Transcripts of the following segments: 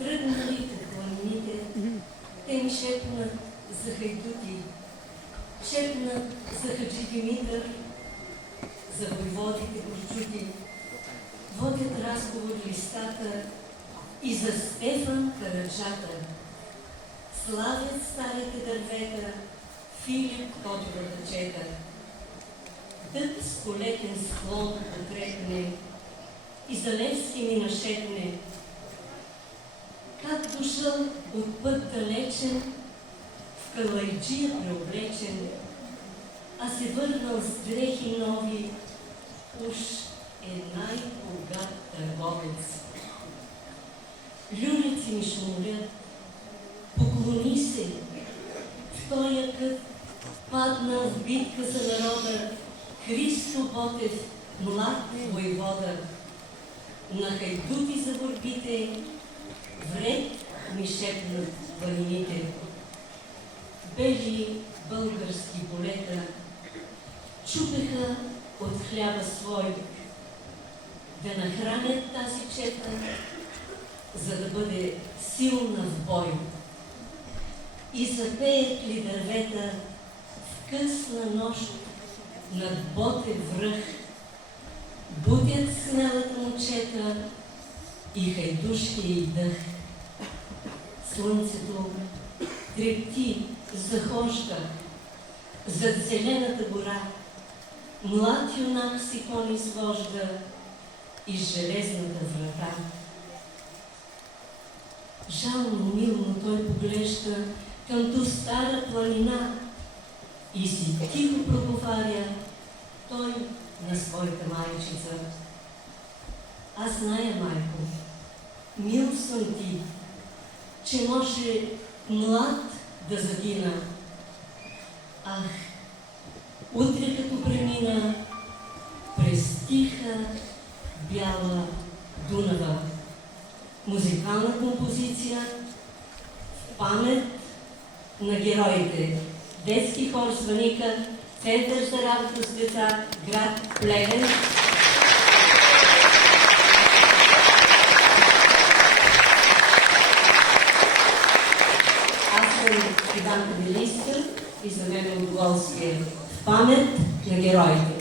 Тръгнали по планините, те ми шепнат за хайдути, шепнат за Хаджи Димитър, за войводите горчути. Водят разговор листата и за Стефан Караджата. Славят старите дървета, Филип Котовата чета. Тък с полетен склон потрепне и за Левски ми нашепне. Как дошъл от път далечен, в калайджия преоблечен, а се върнал с дрехи нови, уж е най-богат търговец. Люлици ми шумолят, поклони се, в тоя кът падна в битка за народа Христо Ботев, млад войвода. На хайдути за борбите вред ми шепнат планините. Бели български полета чупеха от хляба свой, да нахранят тази чета, за да бъде силна в бой. И запеят ли дървета в късна нощ над Ботев връх, будят смелата момчета и хайдушкия дъх. Слънцето трепти, захожда зад зелената гора. Млад юнак си кони с вожда из железната врата. Жално милно той поглежда към ту стара планина и си тихо проговаря той на своята майчица. Аз зная, майко, мил съм ти, че може млад да загина. Ах, утре като премина през тиха бяла Дунава. Музикална композиция в памет на героите. Детски хор Звъника, Център за работа с деца, град Плевен. Аз съм Иванка Белиска и за мен е удоволствие в памет на героите.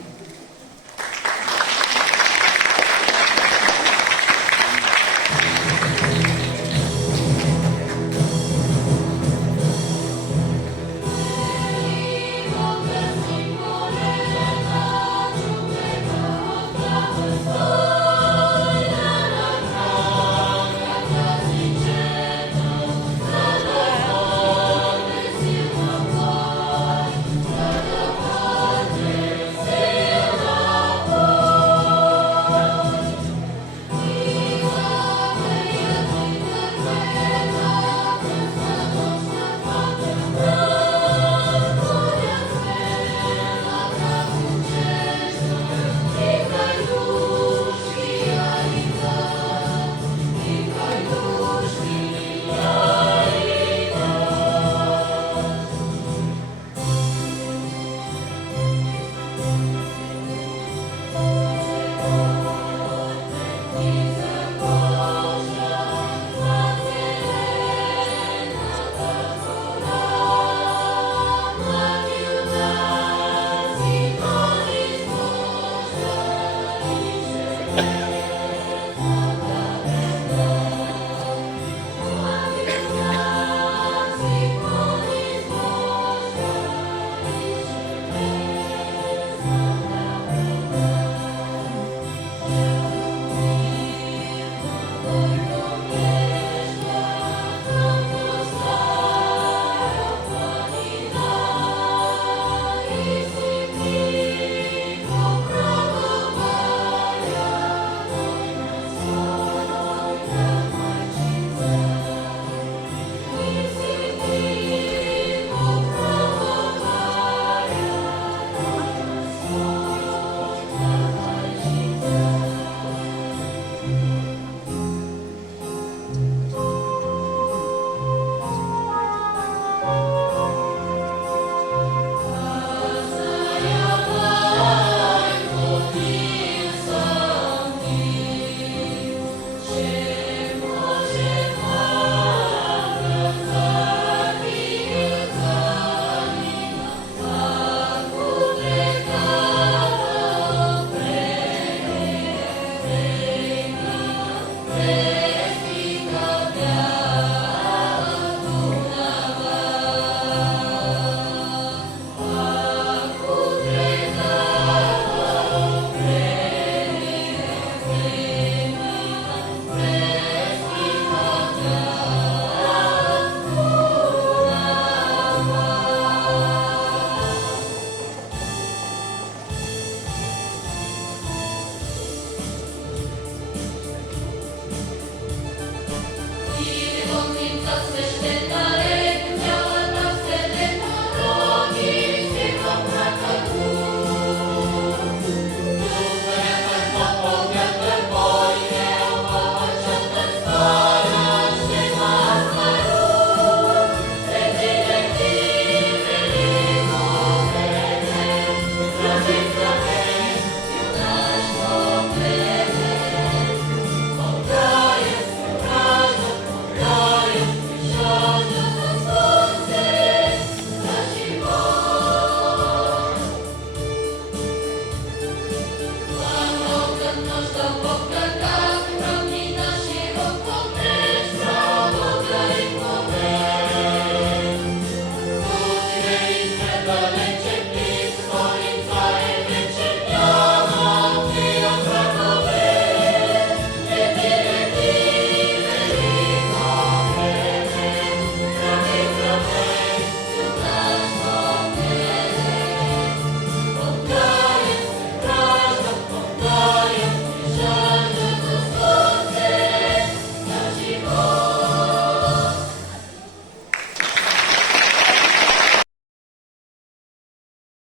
Say Jesteśmy